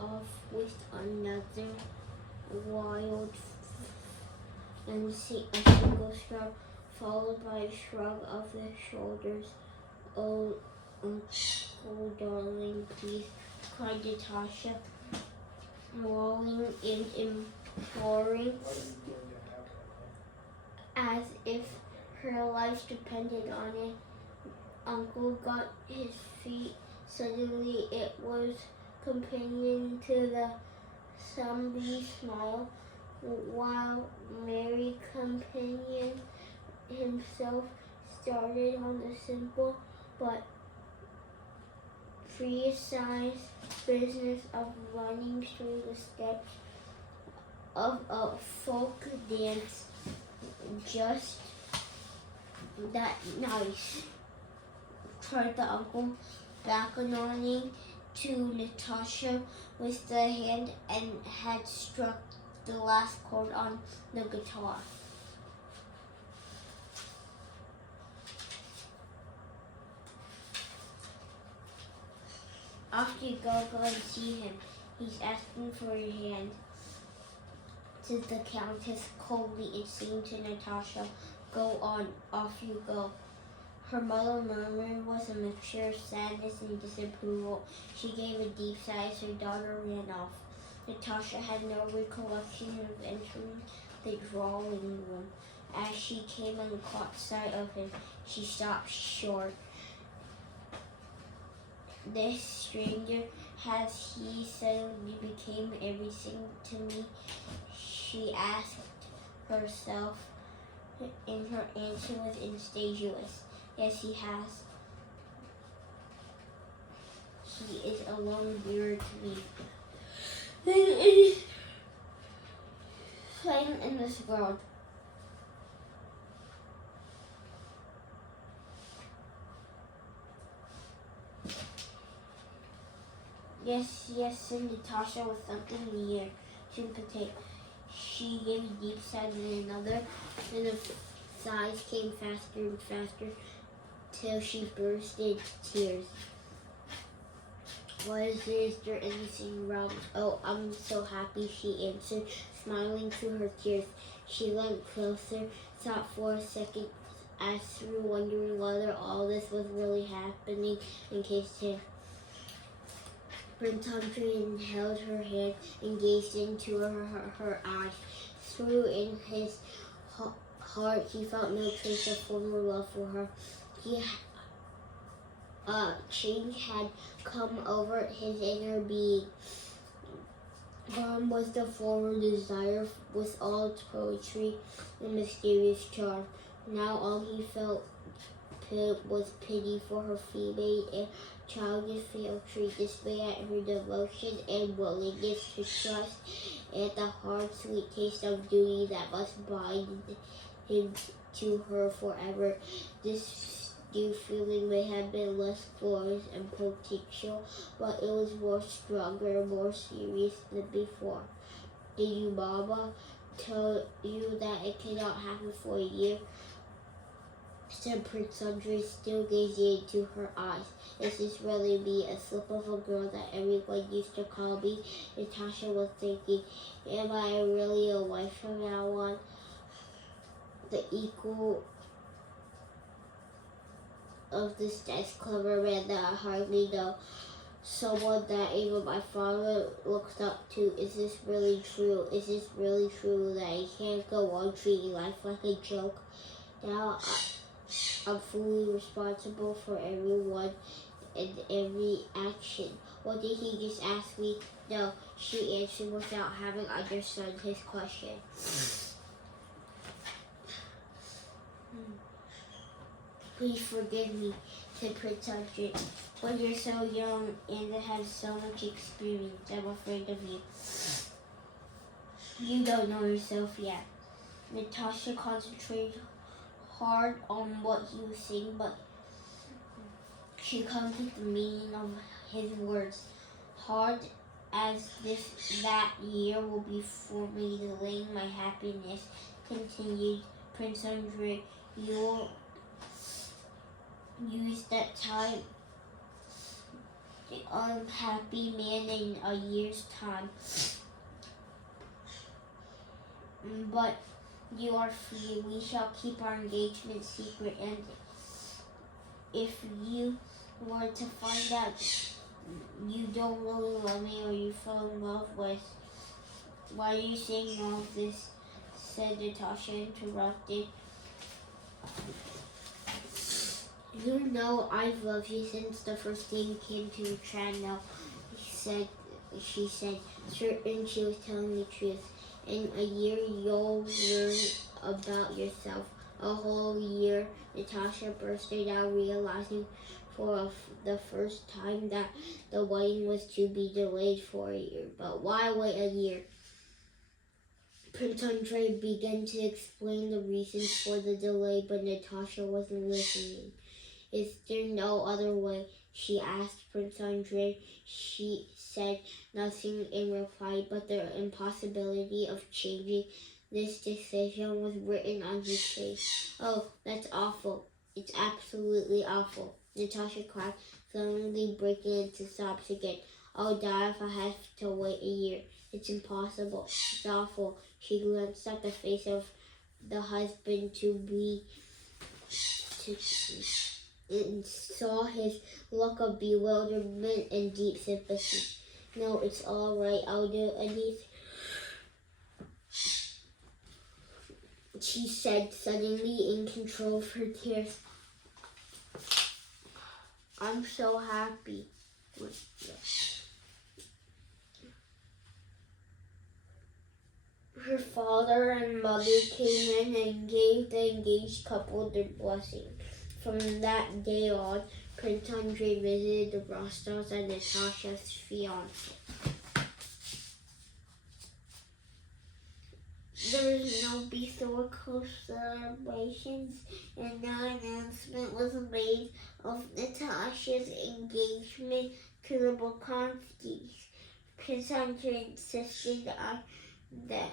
off with another wild and see a single shrug, followed by a shrug of the shoulders. Oh, uncle darling, please, cried Natasha, rolling and imploring, as if her life depended on it. Uncle got his feet. Suddenly it was companion to the sombre smile, while merry companion himself started on the simple but precise business of running through the steps of a folk dance. Just that nice, cried the uncle, beckoning to Natasha with the hand and had struck the last chord on the guitar. Off you go and see him. He's asking for your hand, said the Countess coldly and saying to Natasha, go on, off you go. Her mother murmured with a mixture of sadness and disapproval. She gave a deep sigh as her daughter ran off. Natasha had no recollection of entering the drawing room. As she came and caught sight of him, she stopped short. This stranger, has he suddenly become everything to me? She asked herself, and her answer was insidious. Yes, he has. He is a long dearer to me than anything in this world. Yes, said Natasha with something near sympathetic. She gave a deep sigh and another, and the sighs came faster and faster till she burst into tears. What is there anything wrong? Oh, I'm so happy, she answered, smiling through her tears. She leant closer, thought for a second, as through wondering whether all this was really happening, and kissed him. Prince Andre held her hand and gazed into her eyes. Through in his heart he felt no trace of former love for her. A change had come over his inner being. Gone was the former desire with all its poetry and mysterious charm. Now all he felt was pity for her female and childish frailty, dismay at her devotion and willingness to trust, and the hard, sweet taste of duty that must bind him to her forever. This new feeling may have been less glorious and potential, but it was more stronger and more serious than before. Did you, Mama, tell you that it cannot happen for a year? Said Prince Andre, still gazing into her eyes. Is this really me, a slip of a girl that everyone used to call me? Natasha was thinking, am I really a wife from now on? The equal of this nice, clever man that I hardly know. Someone that even my father looked up to. Is this really true? Is this really true that I can't go on treating life like a joke? Now I'm fully responsible for everyone and every action. What did he just ask me? No, she answered without having understood his question. Please forgive me, said Prince Andre. When you're so young and have so much experience, I'm afraid of you. You don't know yourself yet. Natasha concentrated hard on what he was saying, but she comes with the meaning of his words. Hard as that year will be for me, delaying my happiness, continued Prince Andre. You'll use that time the unhappy man in a year's time. But you are free. We shall keep our engagement secret, and if you were to find out you don't really love me or you fell in love with, why are you saying all of this? Said Natasha, interrupted. You know I've loved you since the first day you came to Trano, she said, certain she was telling the truth. In a year you'll learn about yourself. A whole year, Natasha bursted out, realizing for the first time that the wedding was to be delayed for a year. But why wait a year? Prince Andrei began to explain the reasons for the delay, but Natasha wasn't listening. Is there no other way? She asked Prince Andrei. She said nothing in reply, but the impossibility of changing this decision was written on his face. Oh, that's awful. It's absolutely awful, Natasha cried, suddenly breaking into sobs again. I'll die if I have to wait a year. It's impossible. It's awful. She glanced at the face of the husband-to-be and saw his look of bewilderment and deep sympathy. No, it's all right. I'll do anything, she said, suddenly in control of her tears. I'm so happy. Her father and mother came in and gave the engaged couple their blessing. From that day on, Prince Andrei visited the Rostovs and Natasha's fiancé. There was no historical celebrations, and no announcement was made of Natasha's engagement to the Bolkonskis. Prince Andrei insisted that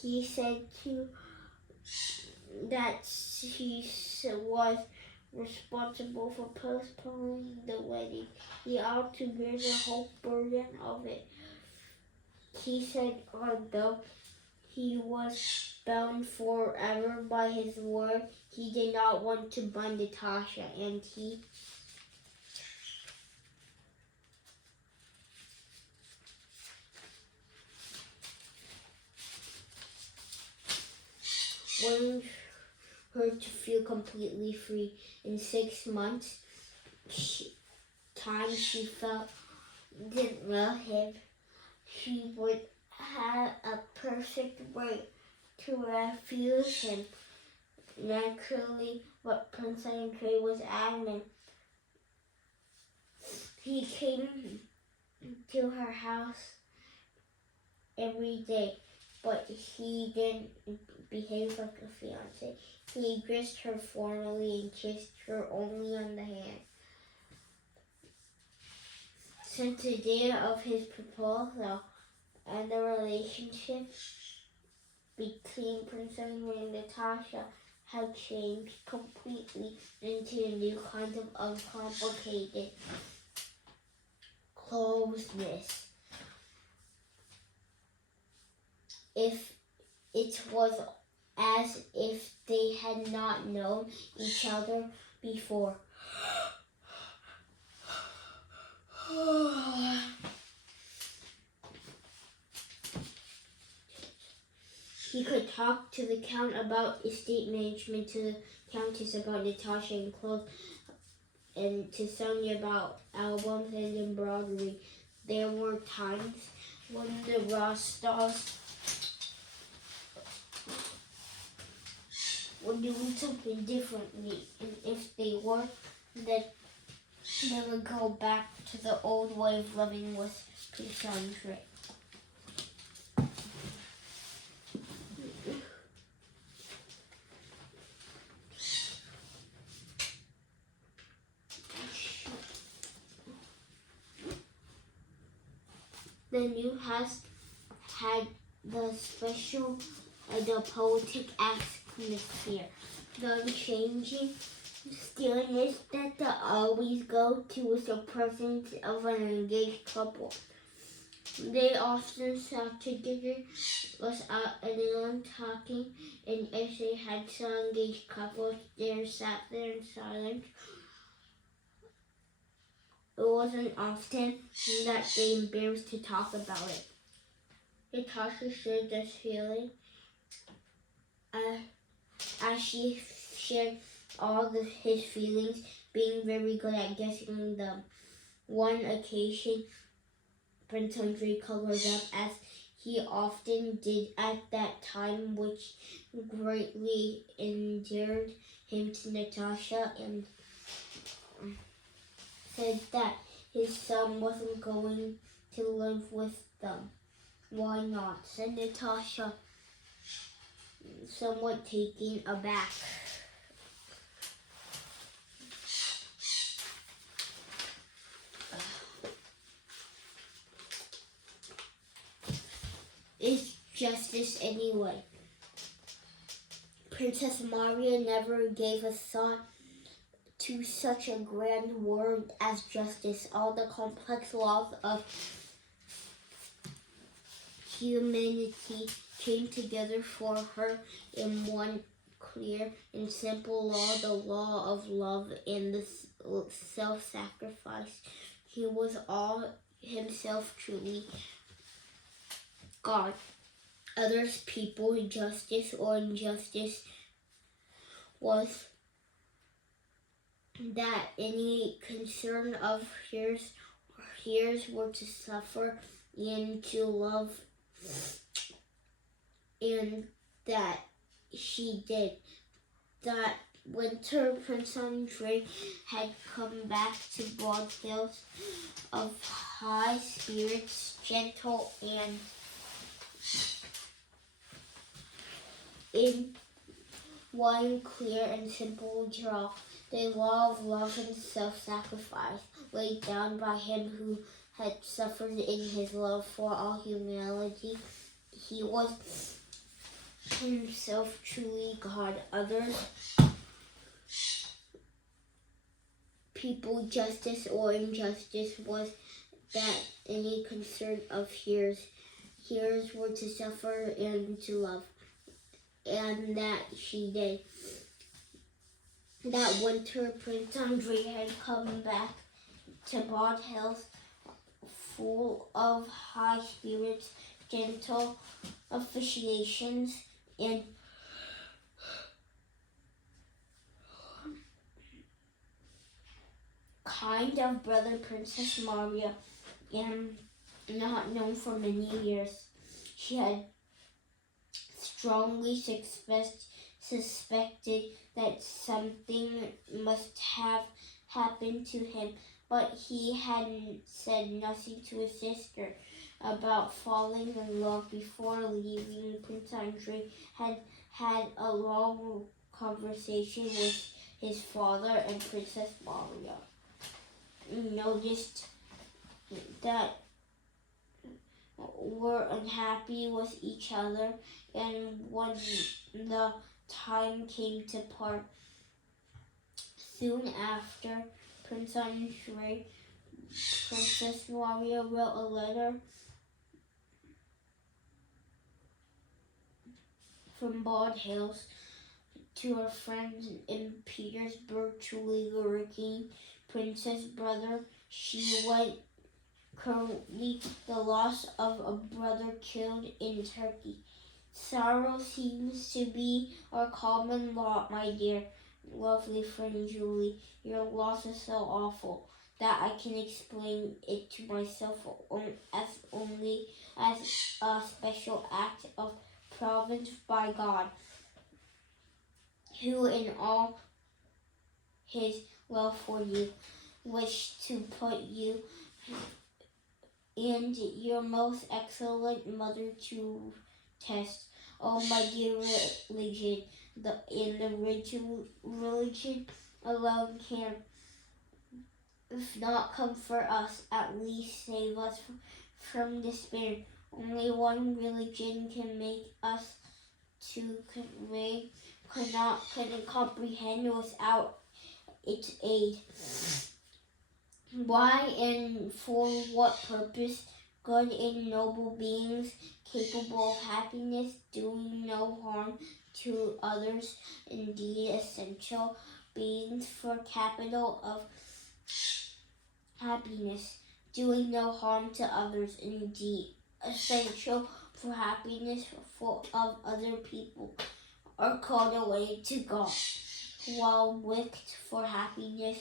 he said too that she was responsible for postponing the wedding. He ought to bear the whole burden of it. He said, although he was bound forever by his word, he did not want to bind Natasha, and he wanted her to feel completely free. In 6 months' time, she felt didn't love him. She would have a perfect right to refuse him. Naturally, but Prince Andrei was adamant. He came to her house every day, but he didn't behave like a fiancé. He kissed her formally and kissed her only on the hand. Since the day of his proposal, and the relationship between Prince Andrei and Natasha had changed completely into a new kind of uncomplicated closeness. If it was as if they had not known each other before. He could talk to the Count about estate management, to the Countess about Natasha and clothes, and to Sonia about albums and embroidery. There were times when the Rostovs were doing something differently, and if they were, then they would go back to the old way of living with Prince Andrei. The new house had the special, the poetic atmosphere. The unchanging stealing is that they always go to the presence of an engaged couple. They often sat together without anyone talking, and if they had some engaged couples, they sat there in silence. It wasn't often that they embarrassed to talk about it. Natasha shared this feeling as she shared all his feelings, being very good at guessing them. One occasion, Prince Andrei colored up as he often did at that time, which greatly endeared him to Natasha, and said that his son wasn't going to live with them. Why not? Said Natasha, somewhat taken aback. Is justice anyway? Princess Maria never gave a thought to such a grand word as justice. All the complex laws of humanity came together for her in one clear and simple law, the law of love and the self-sacrifice. He was all himself truly God. Others people, justice or injustice was that any concern of hers were to suffer and to love, and that she did. That winter, Prince Andrei had come back to Broad Hills of high spirits, gentle and in one clear and simple draw. The law of love and self-sacrifice laid down by him who had suffered in his love for all humanity. He was himself truly God. Others people, justice or injustice was that any concern of hers were to suffer and to love, and that she did. That winter, Prince Andrei had come back to Broad Hills full of high spirits, gentle officiations, and kind of brother Princess Maria, and not known for many years. She had strongly suspected that something must have happened to him, but he hadn't said nothing to his sister about falling in love before leaving. Prince Andrei had a long conversation with his father and Princess Maria. Noticed that were unhappy with each other, and when the time came to part, soon after, Prince Andrei, Princess Maria wrote a letter from Broad Hills to her friends in Petersburg, truly working Princess brother. She went currently the loss of a brother killed in Turkey. Sorrow seems to be our common lot, my dear, lovely friend Julie. Your loss is so awful that I can explain it to myself only as a special act of providence by God, who in all his love for you wished to put you and your most excellent mother to test. Oh, my dear religion, the religion alone can, if not comfort us, at least save us from despair. Only one religion can make us to couldn't comprehend without its aid. Why and for what purpose? Good and noble beings capable of happiness, doing no harm to others, indeed essential beings for capital of happiness, doing no harm to others, indeed essential for happiness of other people, are called away to God, while wicked for happiness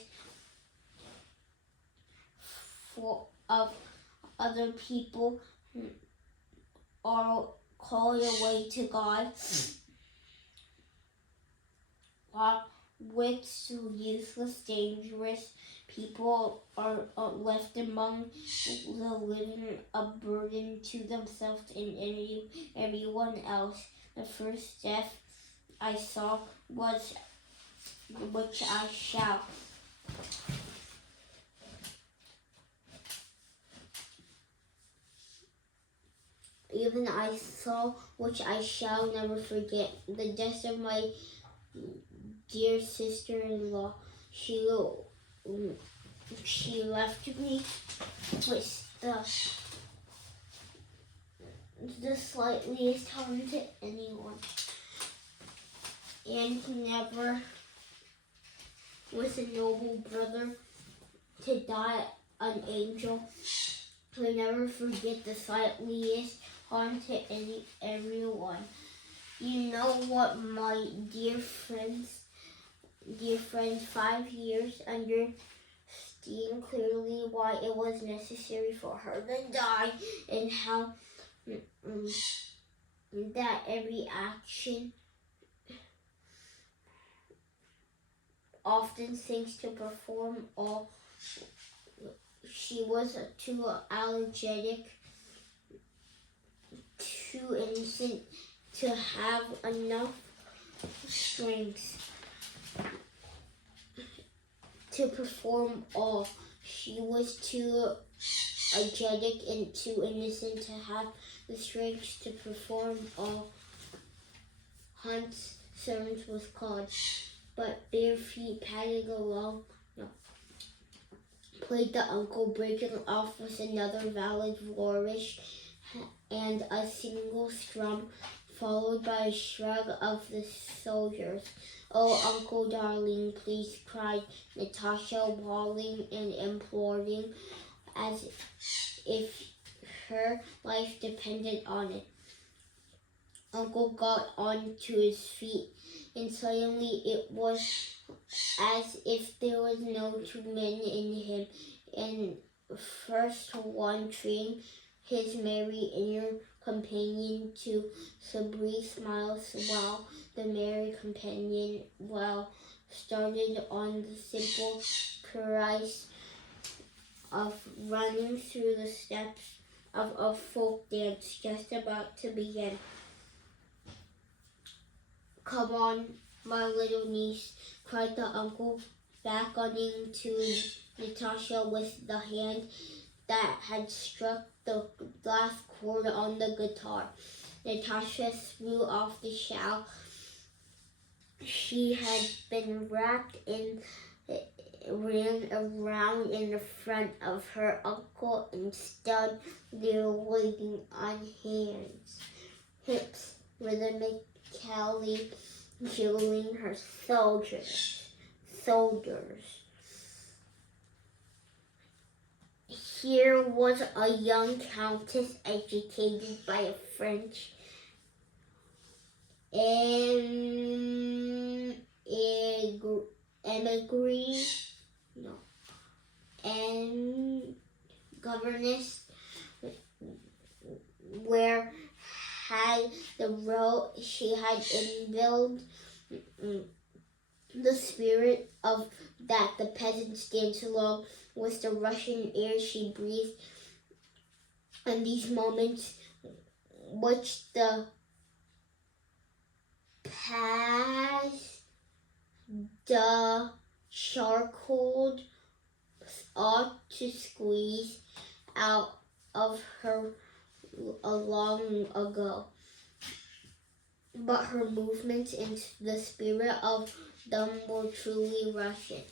of other people are called away to God, while wicked, useless, dangerous people are left among the living, a burden to themselves and everyone else. The first death I saw was which I shall. Even I saw, which I shall never forget, the death of my dear sister-in-law. She left me with the slightest harm to anyone, and never was a noble brother to die an angel. I never forget the slightest harm to everyone. You know what, my dear friends, 5 years understand clearly why it was necessary for her to die, and how that every action often seems to perform all. She was too allergic, too innocent to have enough strength to perform all. She was too energetic and too innocent to have the strength to perform all. Hunt's servant was called, but bare feet padded along. Played the uncle, breaking off with another valid flourish and a single strum, followed by a shrug of the soldiers. "Oh, uncle darling, please," cried Natasha, bawling and imploring, as if her life depended on it. Uncle got on to his feet, and suddenly it was as if there was no two men in him, and first one trained his merry inner companion to subtly smiles, while the merry companion started on the simple caprice of running through the steps of a folk dance just about to begin. "Come on, my little niece," cried the uncle, beckoning to Natasha with the hand that had struck the last chord on the guitar. Natasha threw off the shawl she had been wrapped in, ran around in the front of her uncle, and stood there waiting on hands, hips rhythmically jiggling her shoulders. Here was a young countess, educated by a French governess, where had she had instilled the spirit of that the peasants dance along with the Russian air she breathed. In these moments, which the past the charcoal ought to squeeze out of her long ago, but her movements and the spirit of them were truly Russian.